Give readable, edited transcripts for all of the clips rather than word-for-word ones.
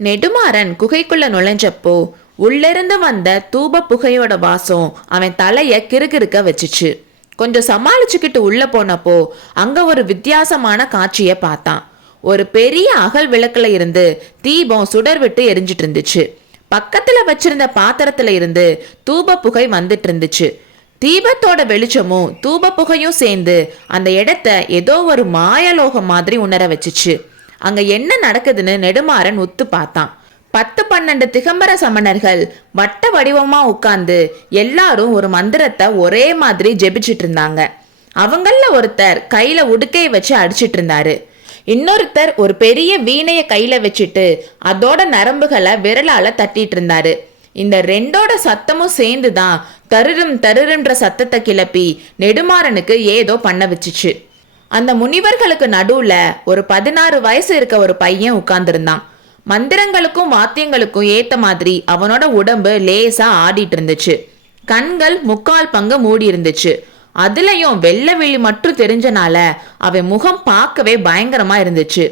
நெடுமாறன் குகைக்குள்ள நுழைஞ்சப்போ உள்ளிருந்து வந்த தூப புகையோட வாசம் அவன் தலைய கிறுகிறுக்க வச்சுச்சு. கொஞ்சம் சமாளிச்சுக்கிட்டு உள்ள போனப்போ அங்க ஒரு வித்தியாசமான காட்சிய பார்த்தான். ஒரு பெரிய அகல் விளக்குல இருந்து தீபம் சுடர் விட்டு எரிஞ்சிட்டு இருந்துச்சு. பக்கத்துல வச்சிருந்த பாத்திரத்துல இருந்து தூப புகை வந்துட்டு இருந்துச்சு. தீபத்தோட வெளிச்சமும் தூப புகையும் சேர்ந்து அந்த இடத்த ஏதோ ஒரு மாயலோகம் மாதிரி உணர வச்சுச்சு. அங்க என்ன நடக்குதுன்னு நெடுமாறன் உத்து பார்த்தான். 10-12 திகம்பர சமணர்கள் வட்ட வடிவமா உட்கார்ந்து எல்லாரும் ஒரு மந்திரத்தை ஒரே மாதிரி ஜெபிச்சிட்டு இருந்தாங்க. அவங்கள ஒருத்தர் கையில உடுக்கையை வச்சு அடிச்சிட்டு இருந்தாரு. இன்னொருத்தர் ஒரு பெரிய வீணைய கையில வச்சுட்டு அதோட நரம்புகளை விரலால தட்டிட்டு இருந்தாரு. இந்த ரெண்டோட சத்தமும் சேர்ந்துதான் தருரும் தருருன்ற சத்தத்தை கிளப்பி நெடுமாறனுக்கு ஏதோ பண்ண வச்சுச்சு. அந்த முனிவர்களுக்கு நடுவுல ஒரு 16 வயசு இருக்க ஒரு பையன் உட்கார்ந்துருந்தான். மந்திரங்களுக்கும் வாத்தியங்களுக்கும் ஏத்த மாதிரி அவனோட உடம்பு லேசா ஆடிட்டு இருந்துச்சு. கண்கள் 3/4 பங்கு மூடி இருந்துச்சு. அதுலயும் வெள்ளை விழி மட்டும் தெரிஞ்சனால அவன் முகம் பார்க்கவே பயங்கரமா இருந்துச்சு.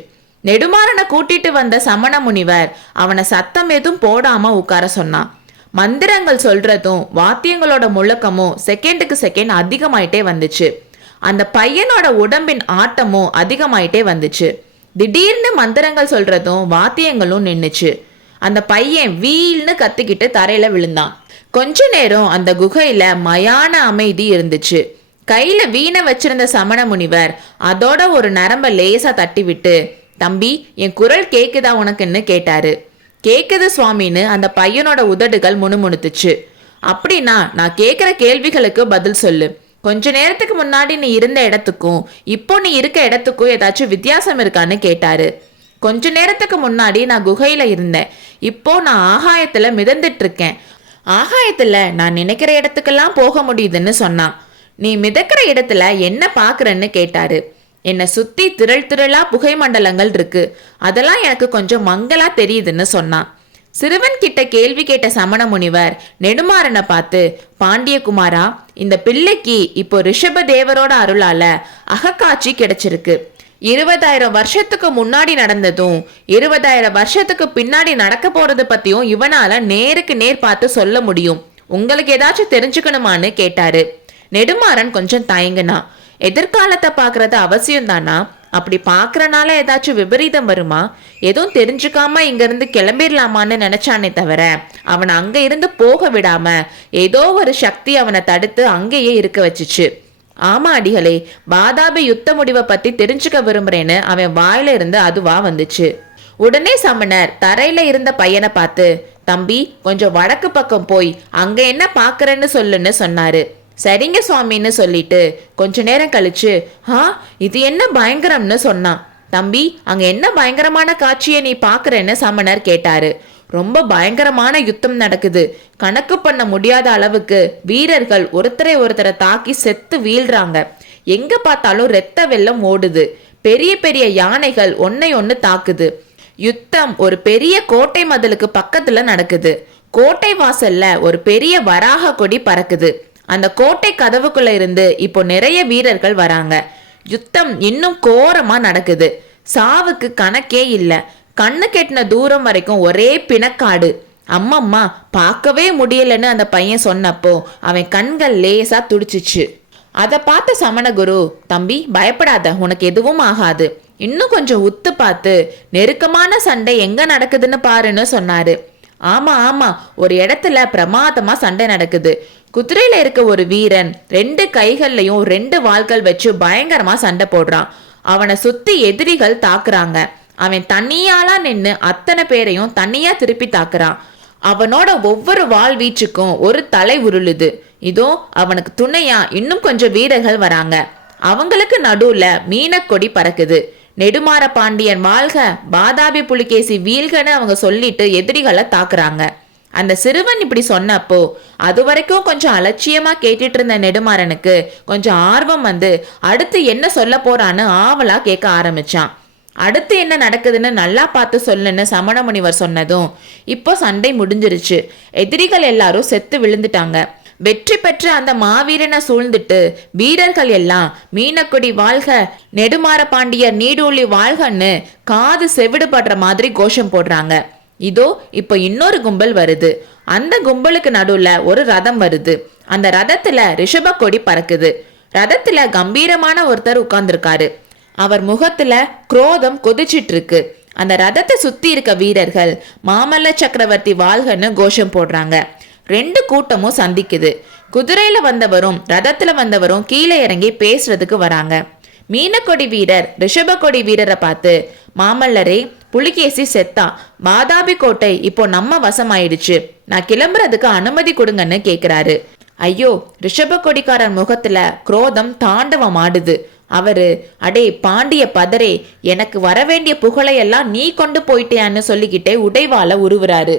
நெடுமாறனை கூட்டிட்டு வந்த சமண முனிவர் அவனை சத்தம் எதுவும் போடாம உட்கார சொன்னான். மந்திரங்கள் சொல்றதும் வாத்தியங்களோட முழக்கமும் செகண்டுக்கு செகண்ட் அதிகமாயிட்டே வந்துச்சு. அந்த பையனோட உடம்பின் ஆட்டமும் அதிகமாயிட்டே வந்துச்சு. திடீர்னு மந்திரங்கள் சொல்றதும் வாத்தியங்களும் நின்னுச்சு. அந்த பையன் வீல்னு கத்திக்கிட்டு தரையில விழுந்தான். கொஞ்ச நேரம் அந்த குகையில மயான அமைதி இருந்துச்சு. கையில வீணை வச்சிருந்த சமண முனிவர் அதோட ஒரு நரம்ப லேசா தட்டி விட்டு, தம்பி, என் குரல் கேக்குதா உனக்குன்னு கேட்டாரு. கேக்குது சுவாமின்னு அந்த பையனோட உதடுகள் முணுமுணுத்துச்சு. அப்படின்னா நான் கேட்கிற கேள்விகளுக்கு பதில் சொல்லு. கொஞ்ச நேரத்துக்கு முன்னாடி நீ இருந்த இடத்துக்கும் இப்போ நீ இருக்க இடத்துக்கும் ஏதாச்சும் வித்தியாசம் இருக்கான்னு கேட்டாரு. கொஞ்ச நேரத்துக்கு முன்னாடி நான் குகையில இருந்தேன். இப்போ நான் ஆகாயத்துல மிதந்துட்டு இருக்கேன். ஆகாயத்துல நான் நினைக்கிற இடத்துக்கெல்லாம் போக முடியுதுன்னு சொன்னான். நீ மிதக்கிற இடத்துல என்ன பாக்குறன்னு கேட்டாரு. என்னை சுத்தி திரள் திரளா புகை மண்டலங்கள் இருக்கு. அதெல்லாம் எனக்கு கொஞ்சம் மங்களா தெரியுதுன்னு சொன்னான். சிறுவன் கிட்ட கேள்வி கேட்ட சமண முனிவர் நெடுமாறனை பார்த்து, பாண்டியகுமாரா, இந்த பிள்ளைக்கு இப்போ ரிஷப தேவரோட அருளால அகக்காட்சி கிடைச்சிருக்கு. 20,000 வருஷத்துக்கு முன்னாடி நடந்ததும் 20,000 வருஷத்துக்கு பின்னாடி நடக்க போறது பத்தியும் இவனால நேருக்கு நேர் பார்த்து சொல்ல முடியும். உங்களுக்கு ஏதாச்சும் தெரிஞ்சுக்கணுமான்னு கேட்டாரு. நெடுமாறன் கொஞ்சம் தயங்குனா. எதிர்காலத்தை பாக்குறது அவசியம் தானா? அப்படி பாக்குறனால ஏதாச்சும் விபரீதம் வருமா? எதுவும் தெரிஞ்சுக்காம இங்க இருந்து கிளம்பிடலாமான்னு நினைச்சானே தவிர அவனை அங்க இருந்து போக விடாம ஏதோ ஒரு சக்தி அவனை தடுத்து அங்கேயே இருக்க வச்சுச்சு. ஆமா அடிகளே, வாதாபி யுத்த முடிவை பத்தி தெரிஞ்சுக்க விரும்புறேன்னு அவன் வாயில இருந்து அதுவா வந்துச்சு. உடனே சமணர் தரையில இருந்த பையனை பார்த்து, தம்பி, கொஞ்சம் வடக்கு பக்கம் போய் அங்க என்ன பாக்குறேன்னு சொல்லுன்னு சொன்னாரு. சரிங்க சுவாமின்னு சொல்லிட்டு கொஞ்ச நேரம் கழிச்சு, இது என்ன பயங்கரம்னு சொன்னான். தம்பி, அங்க என்ன பயங்கரமான காட்சியை நீ பாக்குறேன்னு சமணர் கேட்டாரு. ரொம்ப பயங்கரமான யுத்தம் நடக்குது. கணக்கு பண்ண முடியாத அளவுக்கு வீரர்கள் ஒருத்தரை ஒருத்தரை தாக்கி செத்து வீழ்றாங்க. எங்க பார்த்தாலும் இரத்த வெள்ளம் ஓடுது. பெரிய பெரிய யானைகள் ஒன்னை ஒன்னு தாக்குது. யுத்தம் ஒரு பெரிய கோட்டை மதிலுக்கு பக்கத்துல நடக்குது. கோட்டை வாசல்ல ஒரு பெரிய வராக கொடி பறக்குது. அந்த கோட்டை கதவுக்குள்ள இருந்து இப்போ நிறைய வீரர்கள் வராங்க. யுத்தம் இன்னும் கோரமா நடக்குது. சாவுக்கு கணக்கே இல்ல. கண்ணு கெட்டின தூரம் வரைக்கும் ஒரே பிணக்காடு. அம்மம்மா, பார்க்கவே முடியலன்னு அந்த பையன் சொன்னப்போ அவன் கண்கள் லேசா துடிச்சிச்சு. அதை பார்த்த சமணகுரு, தம்பி, பயப்படாத, உனக்கு எதுவும் ஆகாது. இன்னும் கொஞ்சம் உத்து பார்த்து நெருக்கமான சண்டை எங்க நடக்குதுன்னு பாருன்னு சொன்னாரு. ஆமா ஆமா, ஒரு இடத்துல பிரமாதமா சண்டை நடக்குது. குதிரையில இருக்க ஒரு வீரன் 2 கைகள்லயும் 2 வாள்கள் வச்சு பயங்கரமா சண்டை போடுறான். அவனை சுத்தி எதிரிகள் தாக்குறாங்க. அவன் தனியாலா நின்னு அத்தனை பேரையும் தனியா திருப்பி தாக்குறான். அவனோட ஒவ்வொரு வாள் வீச்சுக்கும் ஒரு தலை உருளுது. இதோ அவனுக்கு துணையா இன்னும் கொஞ்சம் வீரர்கள் வராங்க. அவங்களுக்கு நடுவுல மீனக்கொடி பறக்குது. நெடுமாற பாண்டியன் வாழ்க, வாதாபி புலிகேசி வீழ்கன்னு அவங்க சொல்லிட்டு எதிரிகளை தாக்குறாங்க. அந்த சிறுவன் இப்படி சொன்னப்போ அது வரைக்கும் கொஞ்சம் அலட்சியமா கேட்டுட்டு இருந்த நெடுமாறனுக்கு கொஞ்சம் ஆர்வம் வந்து அடுத்து என்ன சொல்ல போறான்னு ஆவலா கேட்க ஆரம்பிச்சான். அடுத்து என்ன நடக்குதுன்னு நல்லா பார்த்து சொல்லுன்னு சமண முனிவர் சொன்னதும் இப்போ சண்டை முடிஞ்சிருச்சு. எதிரிகள் எல்லாரும் செத்து விழுந்துட்டாங்க. வெற்றி பெற்ற அந்த மாவீரனை சூழ்ந்துட்டு வீரர்கள் எல்லாம் மீனக்கொடி வாழ்க, நெடுமாற பாண்டியர் நீடூழி வாழ்கன்னு காது செவிடுபடுற மாதிரி கோஷம் போடுறாங்க. இதோ இப்போ இன்னொரு கும்பல் வருது. அந்த கும்பலுக்கு நடுவுல ஒரு ரதம் வருது. அந்த ரதத்துல ரிஷப கொடி பறக்குது. ரதத்துல கம்பீரமான ஒருத்தர் உட்கார்ந்துருக்காரு. அவர் முகத்துல குரோதம் கொதிச்சிட்டு இருக்கு. அந்த ரதத்தை சுத்தி இருக்க வீரர்கள் மாமல்ல சக்கரவர்த்தி வாழ்கன்னு கோஷம் போடுறாங்க. ரெண்டு கூட்டமும் சந்திக்குது. குதிரையில வந்தவரும் ரதத்துல வந்தவரும் கீழே இறங்கி பேசுறதுக்கு வராங்க. மீனக்கொடி வீரர் ரிஷப வீரரை பார்த்து, மாமல்லரே, புலிகேசி செத்தா, வாதாபி கோட்டை இப்போ நம்ம வசமாயிடுச்சு, நான் கிளம்புறதுக்கு அனுமதி கொடுங்கன்னு கேக்குறாரு. ஐயோ, ரிஷப கொடிக்காரர் முகத்துல குரோதம் தாண்டவம் ஆடுது. அவரு, அடே பாண்டிய பதரே, எனக்கு வரவேண்டிய புகழையெல்லாம் நீ கொண்டு போயிட்டியான்னு சொல்லிக்கிட்டே உடைவாள உருவுறாரு.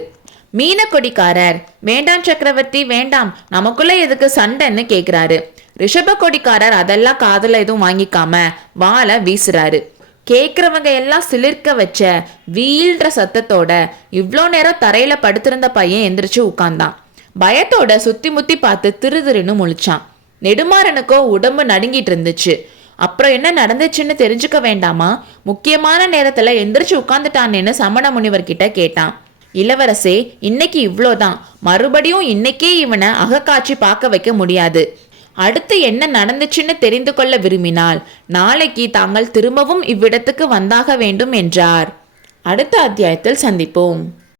மீனக்கொடிக்காரர், வேண்டாம் சக்கரவர்த்தி வேண்டாம், நமக்குள்ள எதுக்கு சண்டைன்னு கேக்குறாரு. ரிஷப கொடிக்காரர் அதெல்லாம் காதல எதுவும் வாங்கிக்காம வாளை வீசுறாரு. கேக்குறவங்க எல்லாம் சிலிர்க்க வச்ச வீழ்ற சத்தத்தோட இவ்வளோ நேரம் தரையில படுத்திருந்த பையன் எந்திரிச்சு உட்கார்ந்தான். பயத்தோட சுத்தி முத்தி பார்த்து திருன்னு முழிச்சான். நெடுமாறனுக்கோ உடம்பு நடுங்கிட்டு இருந்துச்சு. அப்புறம் என்ன நடந்துச்சுன்னு தெரிஞ்சுக்க வேண்டாமா? முக்கியமான நேரத்துல எந்திரிச்சு உட்கார்ந்துட்டானேன்னு சமண முனிவர் கிட்ட கேட்டான். இளவரசே, இன்னைக்கு இவ்வளோதான், மறுபடியும் இன்னைக்கே இவனை அகக்காட்சி பார்க்க வைக்க முடியாது. அடுத்து என்ன நடந்துச்சுன்னு தெரிந்து கொள்ள விரும்பினால் நாளைக்கு தாங்கள் திரும்பவும் இவ்விடத்துக்கு வந்தாக வேண்டும் என்றார். அடுத்த அத்தியாயத்தில் சந்திப்போம்.